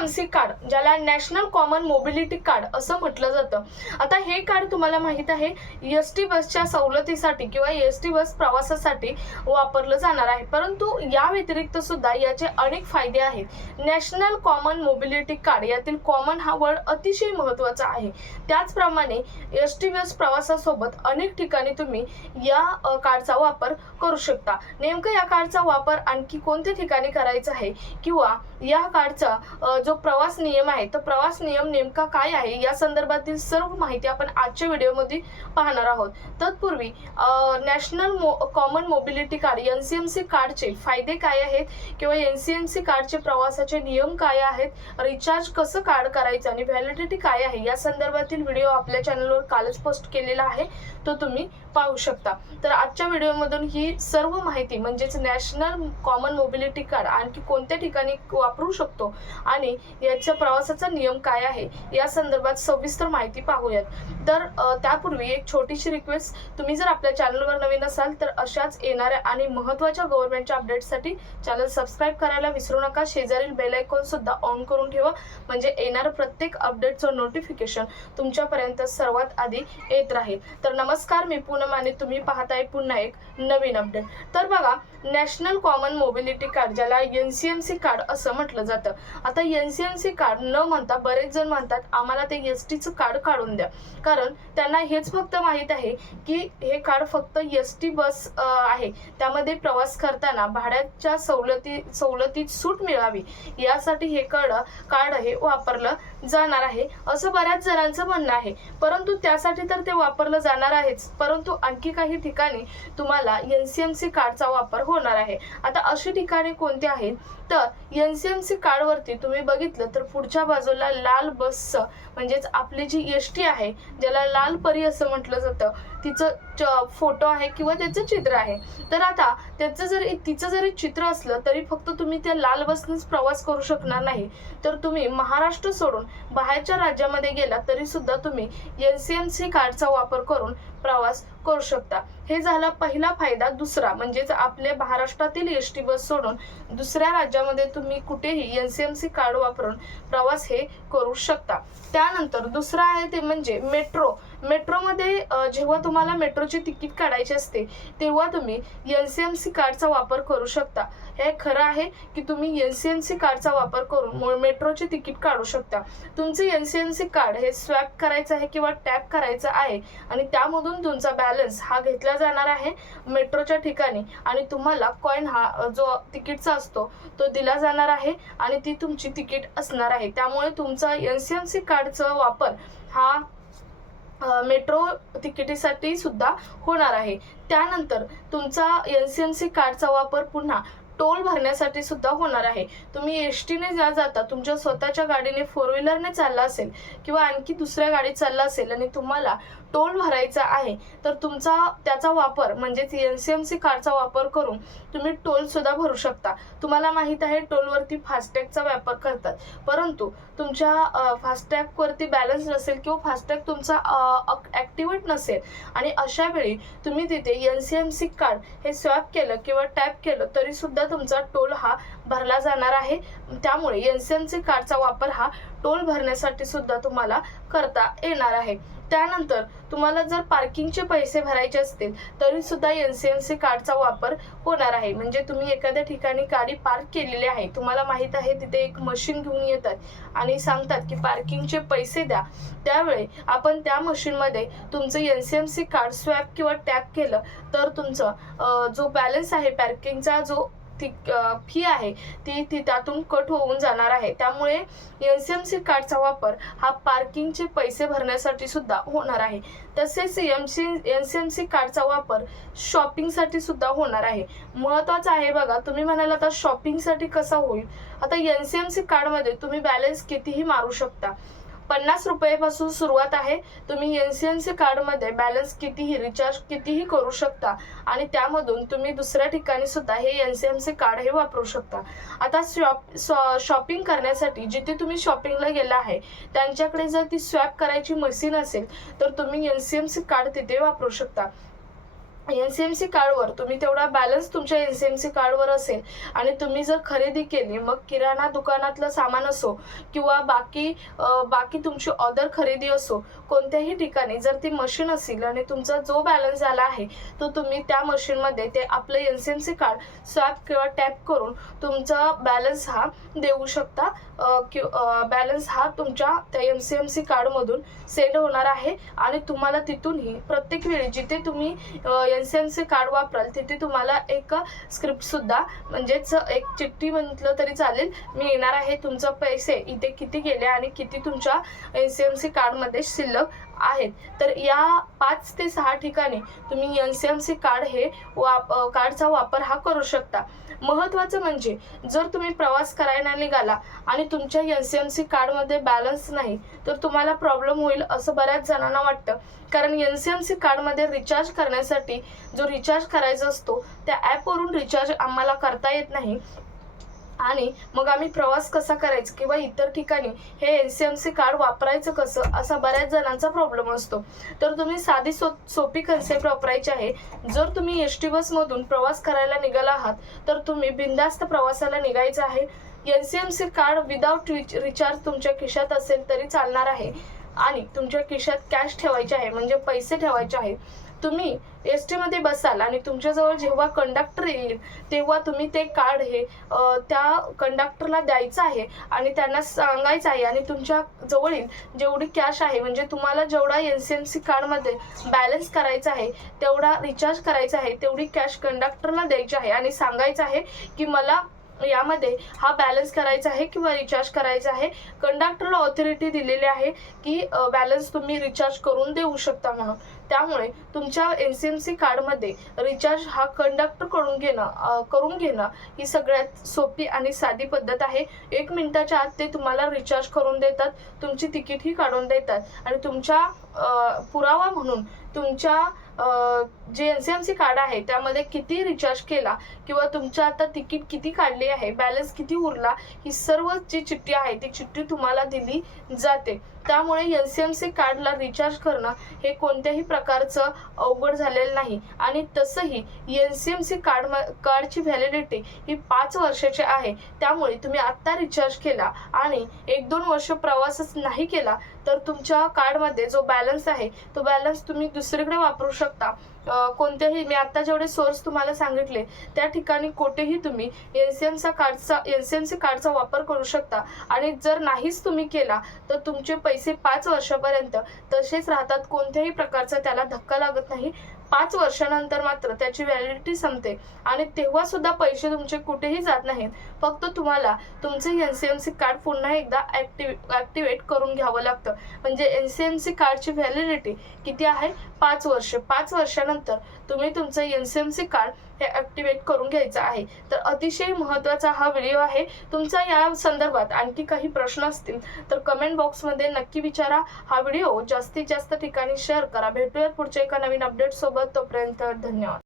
NCMC card, ज्याला national common mobility card असं म्हटलं जातं. आता हे कार्ड तुम्हाला माहित आहे एसटी बसच्या सवलतीसाठी किंवा एसटी बस प्रवासासाठी वापरलं जाणार आहे. परंतु या व्यतिरिक्त सुद्धा याचे अनेक फायदे आहेत. नॅशनल कॉमन मोबिलिटी कार्ड यातील कॉमन हा वर्ड अतिशय महत्त्वाचा आहे. त्याचप्रमाणे एसटी बस प्रवासासोबत अनेक ठिकाणी तुम्ही या कार्डचा वापर करू शकता. नेमकं या कार्डचा वापर आणखी कोणत्या ठिकाणी करायचा आहे किंवा या कार्डचा जो प्रवास नियम आहे तो प्रवास नियम नेमका काय आहे या संदर्भातील सर्व माहिती आपण आजच्या व्हिडिओमध्ये पाहणार आहोत. तत्पूर्वी national common mobility card NCMC कार्डचे फायदे काय आहेत किंवा NCMC कार्डचे प्रवासाचे नियम काय आहेत, रिचार्ज कसं कार्ड करायचं आणि व्हॅलिडिटी काय आहे या संदर्भातील व्हिडिओ आपल्या चॅनलवर कालच पोस्ट केलेला आहे, तो तुम्ही पाहू शकता. तर आजच्या व्हिडिओमधून ही सर्व माहिती म्हणजेच नॅशनल कॉमन मोबिलिटी कार्ड आणखी कोणत्या ठिकाणी वापरू शकतो आणि याच्या प्रवासाचा नियम काय आहे या संदर्भात सविस्तर माहिती पाहूयात. तर त्यापूर्वी एक छोटीशी रिक्वेस्ट, तुम्ही जर आपल्या चॅनलवर नवीन असाल तर अशाच येणाऱ्या आणि महत्त्वाच्या गव्हर्नमेंटच्या अपडेट्ससाठी चॅनल सबस्क्राईब करायला विसरू नका. शेजारील बेल आयकॉन सुद्धा ऑन करून ठेवा, म्हणजे येणारं प्रत्येक अपडेटचं नोटिफिकेशन तुमच्यापर्यंत सर्वात आधी येत राहील. तर नमस्कार, मी पूनम आणि तुम्ही पाहताय पुन्हा एक नवीन अपडेट. तर बघा, नॅशनल कॉमन मोबिलिटी कार्ड, ज्याला NCMC कार्ड असं म्हटलं जातं. आता NCMC कार्ड न म्हणता बरेच जण म्हणतात आम्हाला ते एसटीचं कार्ड काढून द्या, कारण त्यांना हेच फक्त माहीत आहे की हे कार्ड फक्त एसटी बस आहे, त्यामध्ये प्रवास करताना भाड्याच्या सवलतीत सूट मिळावी यासाठी हे कार्ड हे वापरलं जाणार आहे असं बऱ्याच जणांचं म्हणणं आहे. परंतु त्यासाठी तर ते वापरलं जाणार आहेच, परंतु आणखी काही ठिकाणी तुम्हाला NCMC कार्डचा वापर होणार आहे. आता अशी ठिकाणे कोणती आहेत तर NCMC कार्डवरती तुम्ही बघितलं तर पुढच्या बाजूला लाल बसचं म्हणजेच आपली जी एसटी आहे, ज्याला लाल परी असं म्हटलं जातं, तिचं फोटो आहे किंवा त्याचं चित्र आहे. तर आता तिचं जरी चित्र असलं तरी फक्त तुम्ही त्या लाल बसनेच प्रवास करू शकणार नाही, तर तुम्ही महाराष्ट्र सोडून बाहेरच्या राज्यामध्ये गेला तरी सुद्धा तुम्ही NCMC कार्डचा वापर करून प्रवास करू शकता. हे झाला पहिला फायदा. दुसरा म्हणजेच आपल्या महाराष्ट्रातील एसटी बस सोडून दुसऱ्या राज्यामध्ये तुम्ही कुठेही NCMC कार्ड वापरून प्रवास हे करू शकता. त्यानंतर दुसरा आहे ते म्हणजे मेट्रोमध्ये जेव्हा तुम्हाला मेट्रोची तिकीट काढायची असते तेव्हा तुम्ही NCMC कार्डचा वापर करू शकता. हे खरं आहे की तुम्ही NCMC कार्डचा वापर करून मेट्रोचे तिकीट काढू शकता. तुमचे NCMC कार्ड हे स्वॅप करायचं आहे किंवा टॅप करायचं आहे आणि त्यामधून तुमचा बॅलन्स हा घेतला जाणार आहे मेट्रोच्या ठिकाणी आणि तुम्हाला कॉइन हा जो तिकीटचा असतो तो दिला जाणार आहे आणि ती तुमची तिकीट असणार आहे. त्यामुळे तुमचा NCMC कार्डचा वापर हा मेट्रो तिकिटीसाठी सुद्धा होणार आहे. त्यानंतर तुमचा NCMC कार्डचा वापर पुन्हा टोल भरण्यासाठी सुद्धा होणार आहे. तुम्ही एसटीने जाता तुमच्या स्वतःच्या गाडीने फोर व्हीलरने चालला असेल किंवा आणखी दुसऱ्या गाडीत चालला असेल आणि तुम्हाला टोल भरायचा आहे तर त्याचा वापर म्हणजेच NCMC कार्डचा वापर करून तुम्ही टोल सुद्धा भरू शकता. तुम्हाला माहित आहे टोलवरती फास्टॅगचा वापर करतात, परंतु तुमच्या फास्टॅगवरती बॅलन्स नसेल किंवा फास्टॅग तुमचा ॲक्टिवेट नसेल आणि अशा वेळी तुम्ही तिथे NCMC कार्ड हे स्वॅप केलं किंवा टॅप केलं तरी सुद्धा तुमचा टोल हा भरला जाणार आहे. त्यामुळे NCMC कार्डचा वापर हा टोल भरण्यासाठी सुद्धा तुम्हाला करता येणार आहे. त्यानंतर तुम्हाला जर पार्किंगचे पैसे भरायचे असतील तरी सुद्धा NCMC कार्डचा वापर होणार आहे. म्हणजे तुम्ही एखाद्या ठिकाणी गाडी पार्क केलेली आहे, तुम्हाला माहित आहे तिथे एक मशीन घेऊन येतात आणि सांगतात की पार्किंगचे पैसे द्या, त्यावेळी आपण त्या मशीनमध्ये तुमचं NCMC कार्ड स्वॅप किंवा टॅप केलं तर तुमचं जो बॅलन्स आहे पार्किंगचा जो फी आहे ती त्यातून कट होऊन जाणार आहे. त्यामुळे NCMC कार्डचा वापर हा पार्किंगचे पैसे भरण्यासाठी सुद्धा होणार आहे. तसेच NCMC कार्डचा वापर शॉपिंगसाठी सुद्धा होणार आहे. महत्त्वाचं आहे बघा, तुम्ही म्हणाल आता शॉपिंगसाठी कसा होईल. आता NCMC कार्डमध्ये तुम्ही बॅलन्स कितीही मारू शकता. 50 रुपयापासून सुरुवात आहे. तुम्ही NCMC कार्डमध्ये बॅलन्स कितीही रिचार्ज कितीही करू शकता आणि त्यामधून तुम्ही दुसऱ्या ठिकाणी सुद्धा हे NCMC कार्ड हे वापरू शकता. आता शॉपिंग करण्यासाठी जिथे तुम्ही शॉपिंगला गेला आहे त्यांच्याकडे जर ती स्वॅप करायची मशीन असेल तर तुम्ही NCMC कार्ड तिथे वापरू शकता. NCMC कार्डवर तुम्ही तेवढा बॅलन्स तुमच्या NCMC कार्डवर असेल आणि तुम्ही जर खरेदी केली, मग किराणा दुकानातलं सामान असो किंवा बाकी तुमची अदर खरेदी असो, कोणत्याही ठिकाणी जर ती मशीन असेल आणि तुमचा जो बॅलन्स झाला आहे तो तुम्ही त्या मशीनमध्ये ते आपलं NCMC कार्ड स्वॅप किंवा टॅप करून तुमचा बॅलन्स हा देऊ शकता. बॅलन्स हा तुमच्या त्या NCMC कार्डमधून सेंड होणार आहे आणि तुम्हाला तिथूनही प्रत्येक वेळी जिथे तुम्ही NCMC कार्ड वापराल तिथे तुम्हाला एक स्क्रिप्ट सुद्धा, म्हणजेच एक चिठ्ठी म्हटलं तरी चालेल, मी येणार आहे तुमचे पैसे इथे किती गेले आणि किती तुमच्या NCMC कार्डमध्ये शिल्लक आहेत. तर या 5 ते 6 ठिकाणी तुम्ही NCMC कार्ड हे कार्डचा वापर हा करू शकता. महत्त्वाचं म्हणजे जर तुम्ही प्रवास करायला निघाला आणि तुमच्या NCMC कार्डमध्ये बॅलन्स नाही तर तुम्हाला प्रॉब्लेम होईल असं बऱ्याच जणांना वाटतं. कारण NCMC कार्डमध्ये रिचार्ज करण्यासाठी जो रिचार्ज करायचा असतो त्या ॲपवरून रिचार्ज आम्हाला करता येत नाही आणि मग आम्ही प्रवास कसा करायचा किंवा इतर ठिकाणी हे NCMC कार्ड वापरायचं कसं, असा बऱ्याच जणांचा प्रॉब्लेम असतो. तर तुम्ही साधी सोपी कन्सेप्ट वापरायची आहे. जर तुम्ही ST बसमधून प्रवास करायला निघाला आहात तर तुम्ही बिनधास्त प्रवासाला निघायचं आहे. NCMC कार्ड विदाउट रिचार्ज तुमच्या खिशात असेल तरी चालणार आहे आणि तुमच्या खिशात कॅश ठेवायचे आहे, म्हणजे पैसे ठेवायचे आहे. तुम्ही ST मध्ये बसाल आणि तुमच्याजवळ जेव्हा कंडक्टर येईल तेव्हा तुम्ही ते कार्ड हे त्या कंडक्टरला द्यायचं आहे आणि त्यांना सांगायचं आहे आणि तुमच्या जवळील जेवढी कॅश आहे, म्हणजे तुम्हाला जेवढा NCMC कार्डमध्ये बॅलन्स करायचा आहे, तेवढा रिचार्ज करायचा आहे, तेवढी कॅश कंडक्टरला द्यायची आहे आणि सांगायचं आहे की मला यामध्ये हा बॅलन्स करायचा आहे किंवा रिचार्ज करायचा आहे. कंडक्टरला ऑथॉरिटी दिलेली आहे की बॅलन्स तुम्ही रिचार्ज करून देऊ शकता म्हणून. त्यामुळे तुमच्या NCMC कार्डमध्ये रिचार्ज हा कंडक्टर करून घेणं ही सगळ्यात सोपी आणि साधी पद्धत आहे. 1 मिनिटाच्या आत ते तुम्हाला रिचार्ज करून देतात, तुमची तिकीटही काढून देतात आणि तुमच्या पुरावा म्हणून तुमच्या जे NCMC कार्ड आहे त्यामध्ये किती रिचार्ज केला किंवा तुमच्या आता तिकीट किती काढली आहे, बॅलन्स किती उरला, ही सर्व जी चिठ्ठी आहे ती चिठ्ठी तुम्हाला दिली जाते. त्यामुळे NCMC कार्डला रिचार्ज करणं हे कोणत्याही प्रकारचं अवघड झालेलं नाही आणि तसंही NCMC कार्डची व्हॅलिडिटी ही 5 वर्षाची आहे. त्यामुळे तुम्ही आत्ता रिचार्ज केला आणि 1-2 वर्ष प्रवासच नाही केला तर तुमच्या कार्डमध्ये जो बॅलन्स आहे तो बॅलन्स तुम्ही दुसरीकडे वापरू शकता. कोणत्याही, मी आता जेवढे सोर्स तुम्हाला सांगितले त्या ठिकाणी कुठेही तुम्ही NCMC कार्डचा वापर करू शकता आणि जर नाहीच तुम्ही केला तर तुमचे पैसे 5 वर्षापर्यंत तसेच राहतात. कोणत्याही प्रकारचा त्याला धक्का लागत नाही. 5 वर्षानंतर मात्र त्याची व्हॅलिडिटी संपते आणि तेव्हा सुद्धा पैसे तुमचे कुठेही जात नाहीत. फक्त तुम्हाला तुमचे NCMC कार्ड पुन्हा एकदा ॲक्टिवेट करून घ्यावं लागतं. म्हणजे NCMC कार्डची व्हॅलिडिटी किती आहे? 5 वर्ष. 5 वर्षानंतर तुम्ही तुमचं NCMC कार्ड हे ॲक्टिवेट करून घ्यायचं आहे. तर अतिशय महत्त्वाचा हा व्हिडिओ आहे. तुमचा या संदर्भात आणखी काही प्रश्न असतील तर कमेंट बॉक्समध्ये नक्की विचारा. हा व्हिडिओ जास्तीत जास्त ठिकाणी शेअर करा. भेटूयात पुढच्या एका नवीन अपडेट सोबत. तोपर्यंत धन्यवाद.